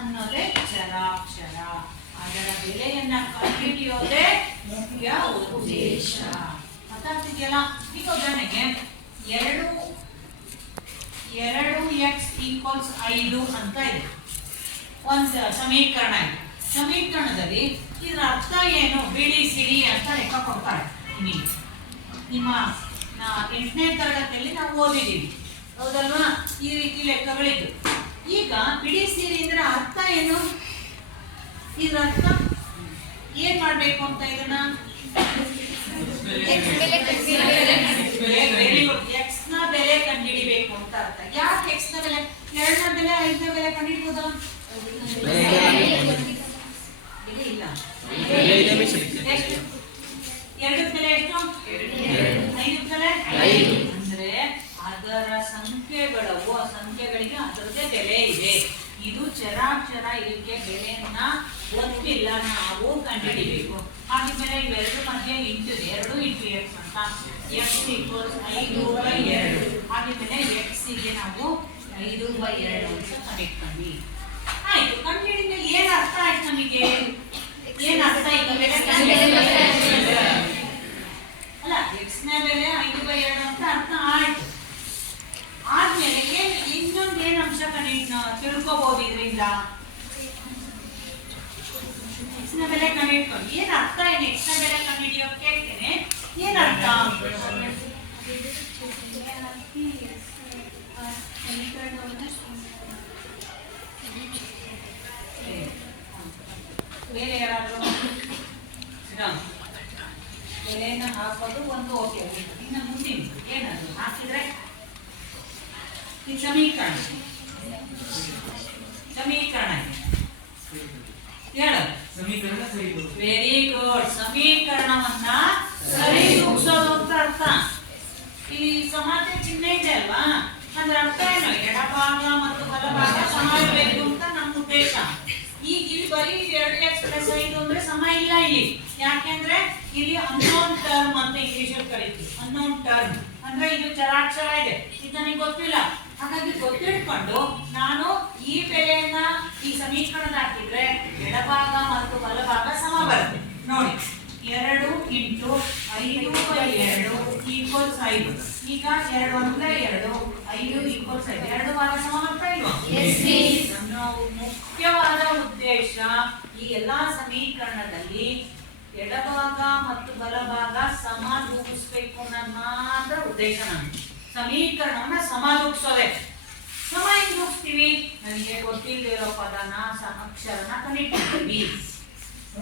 ಅನ್ನೋದೇ ಚರಾಕ್ಷರ. ಅದರ ಬೆಲೆಯನ್ನ ಕಂಡುಹಿಡಿಯೋದೇ ಮುಖ್ಯ ಉದ್ದೇಶ. ಗೊತ್ತಾಗ್ತಿದೆಯಲ್ಲ? ಈಗ ಉದಾಹರಣೆಗೆ 2x = 5 ಅಂತ ಇದೆ, ಒಂದು ಸಮೀಕರಣ ಇದೆ. ಸಮೀಕರಣದಲ್ಲಿ ಇದರ ಅರ್ಥ ಏನು, ಬಿಡಿಸಿಡಿ ಅಂತ ಲೆಕ್ಕ ಕೊಡ್ತಾರೆ. ನಿಮ್ಮ 8ನೇ ತರಗತಿಯಲ್ಲಿ ನಾವು ಓದಿದ್ದೀವಿ, ಹೌದಲ್ವಾ? ಈ ರೀತಿ ಲೆಕ್ಕಗಳಿದ್ದು. ಈಗ ಬಿಡಿಸಿಡಿ ಅಂದ್ರೆ ಅರ್ಥ ಏನು, ಇದರ ಅರ್ಥ ಏನ್ ಮಾಡ್ಬೇಕು ಅಂತ, ಇದನ್ನ X ನ ಬೆಲೆ ಕಂಡುಹಿಡಿಬೇಕು ಅಂತ ಅರ್ಥ. ಯಾಕೆ X ನ ಬೆಲೆ, 2 ನ ಬೆಲೆ 5 ನ ಬೆಲೆ ಕಂಡುಹಿಡಿಬೋದಾ? ಇಲ್ಲ. 2 ಬೆಲೆ ಎಷ್ಟು? 5 ಬೆಲೆ ಅಂದ್ರೆ ಅದರ ಸಂಖ್ಯೆಗಳು, ಆ ಸಂಖ್ಯೆಗಳಿಗೆ ಅದರದೇ ಬೆಲೆ ಇದೆ. ಇದು ಚರಾಕ್ಷರ, ಇದಕ್ಕೆ ಬೆಲೆಯನ್ನ ಗೊತ್ತಿಲ್ಲ, ನಾವು ಕಂಡುಹಿಡಿಬೇಕು. ಹಾಗಿದ್ಮೇಲೆ ಇವೆರಡು ಮಧ್ಯೆ ಇಂಟು 2 × X ಅಂತ, X = 5/2. ಹಾಗಿದ್ಮೇಲೆ X ಗೆ ನಾವು 5/2 ಅಂತ ಕಂಡುಹಿಡ್ಕೊಂಡ್ವಿ. ಆಯ್ತು, ಕಂಡುಹಿಡಿದ ಏನ್ ಅರ್ಥ ಆಯ್ತು ನಮಗೆ? ಏನ್ ಅರ್ಥ ಆಯ್ತು? ಬೆಲೆ ಅಲ್ಲ, X ನ ಬೆಲೆ 5/2 ಅಂತ ಅರ್ಥ ಆಯ್ತು. ಆದ್ಮೇಲೆ ಇನ್ನೊಂದು ಏನ್ ಅಂಶ ತಿಳ್ಕೋಬಹುದು ಇದರಿಂದ? X ನ ಬೆಲೆ ಕಂಡುಹಿಡ್ಕೊಂಡು ಏನ್ ಅರ್ಥ ಏನು? X ನ ಬೆಲೆ ಕಂಡುಹಿಡಿಯೋಕೆ ಏನ್ ಅರ್ಥ? ಬೇರೆ ಯಾರಾದ್ರೂ ಬೆಲೆಯನ್ನು ಹಾಕೋದು ಒಂದು ಓಕೆ. ಇನ್ನು ಮುಂದಿನ ಏನದು ಹಾಕಿದ್ರೆ ಈ ಸಮೀಕರಣ ಹೇಳು. Very good. ಸಮೀಕರಣವನ್ನ ಸರಿದೂಗಿಸೋದು ಅಂತ ಅರ್ಥ. ಇಲ್ಲಿ ಸಮಾನ ಚಿಹ್ನೆ ಇದೆ ಅಲ್ವಾ, ಅಂದ್ರೆ ಅರ್ಥ ಏನು? ಎಡಭಾಗ ಮತ್ತು ಬಲಭಾಗ ಸಮ ಇರಬೇಕು ಅಂತ ನಮ್ಮ ಉದ್ದೇಶ. ಈಗ ಇಲ್ಲಿ ಬರೀ 2x + 5 ಅಂದ್ರೆ ಸಮ ಇಲ್ಲ ಇಲ್ಲಿ. ಯಾಕೆಂದ್ರೆ ಇಲ್ಲಿ ಅನ್ನೋನ್ ಟರ್ಮ್ ಅಂತ ಇಂಗ್ಲಿಷ್ ಅಲ್ಲಿ ಕರೀತೀವಿ. ಅನ್ನೋನ್ ಟರ್ಮ್ ಅಂದ್ರೆ ಇದು ಚರಾಕ್ಷರ ಇದೆ, ಇದು ನನಗೆ ಗೊತ್ತಿಲ್ಲ. ಹಾಗಾಗಿ ಗೊತ್ತಿಟ್ಕೊಂಡು ನಾನು ಈ ಬೆಲೆಯನ್ನ ಈ ಸಮೀಕರಣದ ಹಾಕಿದ್ರೆ ಎಡಭಾಗ ಮತ್ತು ಬಲಭಾಗ ಸಮ ಬರುತ್ತೆ. ನೋಡಿ, 2 × 5/2 = 5. ಈಗ 2 × 2 5 = 5. ಎರಡು ಭಾಗ ಸಮ ಬರ್ತಾ ಇಲ್ವಾ? ನಮ್ಮ ಮುಖ್ಯವಾದ ಉದ್ದೇಶ ಈ ಎಲ್ಲಾ ಸಮೀಕರಣದಲ್ಲಿ ಎಡಭಾಗ ಮತ್ತು ಬಲಭಾಗ ಸಮದೂಗಿಸ್ಬೇಕು ಅನ್ನೋದು ಮಾತ್ರ ಉದ್ದೇಶ. ನಮ್ಗೆ ಸಮೀಕರಣವನ್ನ ಸಮದೂಗಿಸೋದೆ. ಸಮ ಹೆಂಗ್ ದೂಗಿಸ್ತೀವಿ? ನನಗೆ ಗೊತ್ತಿಲ್ಲದಿರೋ ಪದನ ಅಕ್ಷರನ ಕಂಡುಹಿಡ್ತೀವಿ.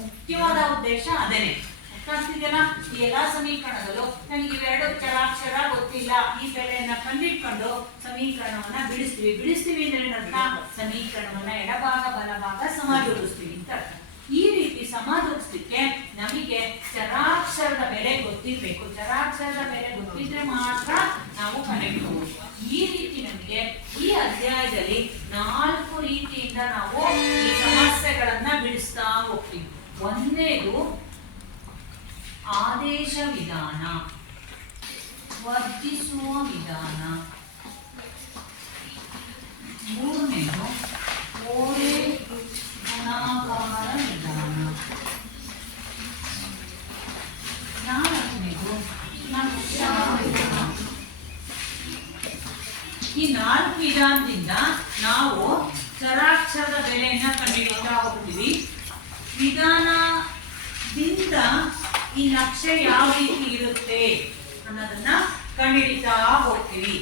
ಮುಖ್ಯವಾದ ಉದ್ದೇಶ ಅದೇನೆ. ಗೊತ್ತಾಗ್ತಿದೆಯಲ್ಲ? ಈ ಎಲ್ಲಾ ಸಮೀಕರಣದಲ್ಲೂ ನನಗೆ ಇವೆರಡು ಚರಾಕ್ಷರ ಗೊತ್ತಿಲ್ಲ, ಈ ಬೆಲೆಯನ್ನ ಕಂಡುಹಿಡ್ಕೊಂಡು ಸಮೀಕರಣವನ್ನ ಬಿಡಿಸ್ತೀವಿ ಅಂದ್ರೆ ಏನರ್ಥ? ಸಮೀಕರಣವನ್ನ ಎಡಭಾಗ ಬಲಭಾಗ ಸಮದೂಗಿಸ್ತೀವಿ ಅಂತ ಅರ್ಥ. ಈ ರೀತಿ ಸಮದೂಗಿಸ್ಲಿಕ್ಕೆ ನಮಗೆ ಚರಾಕ್ಷರದ ಬೆಲೆ ಗೊತ್ತು. ಗೊತ್ತಿರಬೇಕು. ಚರಾಕ್ಷರದ ಬೆಲೆ ಗೊತ್ತಿದ್ರೆ ಮಾತ್ರ ನಾವು ಕಂಡುಹಿಡಿಯಬಹುದು. ಈ ರೀತಿ ನಮಗೆ ಈ ಅಧ್ಯಾಯದಲ್ಲಿ 4 ರೀತಿಯಿಂದ ನಾವು ಈ ಸಮಸ್ಯೆಗಳನ್ನ ಬಿಡಿಸ್ತಾ ಹೋಗ್ತೀವಿ. ಒಂದನೇದು ಆದೇಶ ವಿಧಾನ, ವರ್ಧಿಸುವ ವಿಧಾನ. ಮೂರನೇದು ಓರೆ ಗುಣಾಕಾರ ವಿಧಾನ. ನಾಲ್ಕನೇದು ನಕ್ಷ ವಿಧಾನ. ಈ 4 ವಿಧಾನದಿಂದ ನಾವು ಚರಾಕ್ಷರದ ಬೆಲೆಯನ್ನ ಕಂಡುಹಿಡಿತಾ ಹೋಗ್ತೀವಿ. ವಿಧಾನದಿಂದ ಈ ನಕ್ಷೆ ಯಾವ ರೀತಿ ಇರುತ್ತೆ ಅನ್ನೋದನ್ನ ಕಂಡುಹಿಡಿತಾ ಹೋಗ್ತೀವಿ.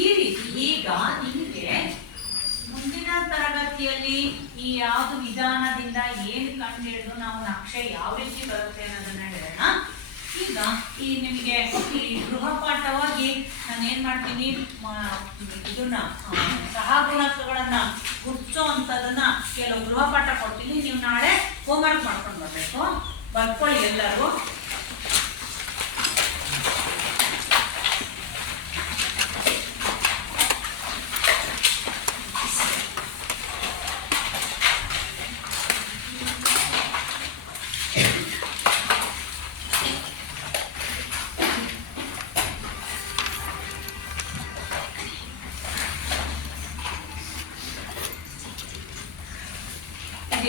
ಈ ರೀತಿ ಈಗ ನಿಮಗೆ ಮುಂದಿನ ತರಗತಿಯಲ್ಲಿ ಈ ಯಾವ್ದು ವಿಧಾನದಿಂದ ಏನು ಕಂಡುಹಿಡಿದು ನಾವು ನಕ್ಷೆ ಯಾವ ರೀತಿ ಬರುತ್ತೆ ಅನ್ನೋದನ್ನ ಹೇಳೋಣ. ಈಗ ಈ ನಿಮಗೆ ಈ ಗೃಹಪಾಠವಾಗಿ ನಾನು ಏನ್ ಮಾಡ್ತೀನಿ, ಇದನ್ನ ಸಹಗುಣಕಗಳನ್ನ ಗುರ್ಸೋ ಅಂತದನ್ನ ಕೆಲವು ಗೃಹಪಾಠ ಕೊಡ್ತೀನಿ. ನೀವು ನಾಳೆ ಹೋಮ್ವರ್ಕ್ ಮಾಡ್ಕೊಂಡು ಬರ್ಬೇಕು. ಬರ್ಕೊಳ್ಳಿ ಎಲ್ಲರೂ.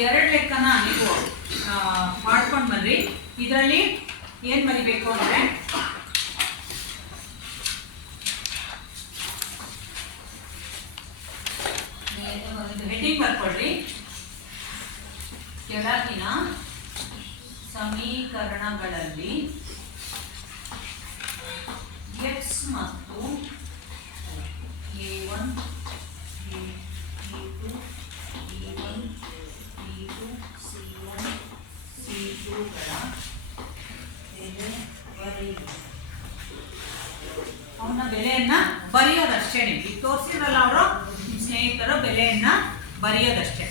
ಎರಡು ಲೆಕ್ಕನ ನೀವು ಮಾಡ್ಕೊಂಡು ಬನ್ರಿ. ಇದರಲ್ಲಿ ಏನ್ ಬರಿಬೇಕು ಅಂದ್ರೆ ಹೆಡ್ಡಿಂಗ್ ಬರ್ಕೊಳ್ರಿ. ಕೆಳಗಿನ ಸಮೀಕರಣಗಳಲ್ಲಿ x ಮತ್ತು a1 a2 b1 b2 c1 c2ಗಳ ಬೆಲೆ ಬರೆಯುವುದು. ಅವನ ಬೆಲೆಯನ್ನ ಬರೆಯೋದಷ್ಟೇ. ನಿಮಗೆ ತೋರಿಸಿರಲ್ಲ ಅವರು ಸ್ನೇಹಿತರು ಬೆಲೆಯನ್ನ ಬರೆಯೋದಷ್ಟೇ.